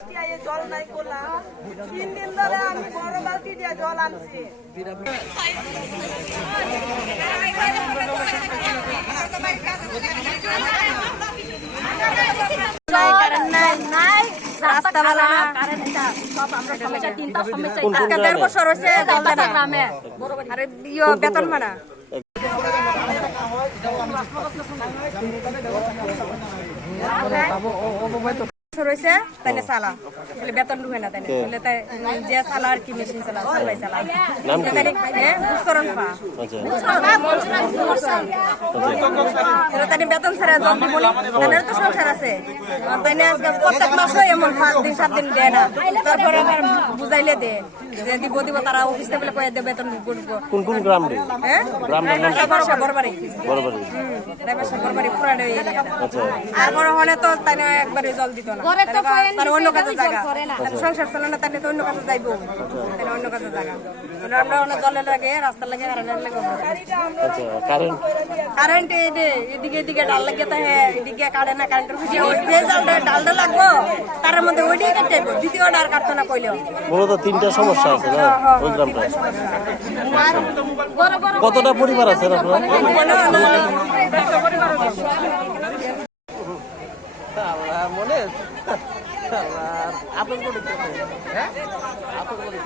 জল নাই করলাম 3 দিন ধরে আমি বড় বালতি দিয়ে জল আনছি। বেতন ভাড়া রয়েছে তাইলে চালা বেতন ঢুকে না তাইলে তাই যে চালা আর কি মেশিন চালা চালাই চালা তাই বেতন ছাড়া জল দিব তাদের তো সংসার আছে তাই আজকে প্রত্যেক মাসে এমন 5 দিন 7 দিন দেয় না তারপরে আবার বুঝাইলে দে যে দিব দিব তারা অফিস থেকে কয়ে দেবে বেতন ঢুকবো। কোন কোন গ্রাম রে? হ্যাঁ গ্রাম বড়বাড়ি বড়বাড়ি বড়বাড়ি পুরানো এরিয়া। আচ্ছা আর বড় হলে তো তাই একবারে জল দিত না তার অন্য কাজে জায়গা সংসার চলে না তাহলে তো অন্য কাজে যাইবো তাহলে অন্য কাজে জায়গা আমরা অনেক জলের লাগে রাস্তার লাগে কারেন্টের লাগে। আচ্ছা কারেন্ট এদিকে এদিকে ডাল লাগে তাই এদিকে কাটে না কারেন্টের যে ডালটা লাগবো তার মধ্যে ওইটাই কাটতে দ্বিতীয় ডাল কাটতো না কইলেও। মূলত 3টা সমস্যা আছে না ওই গ্রামটা। কতটা পরিবার আছে আপনার? মনে আপন করে হ্যাঁ আপন করে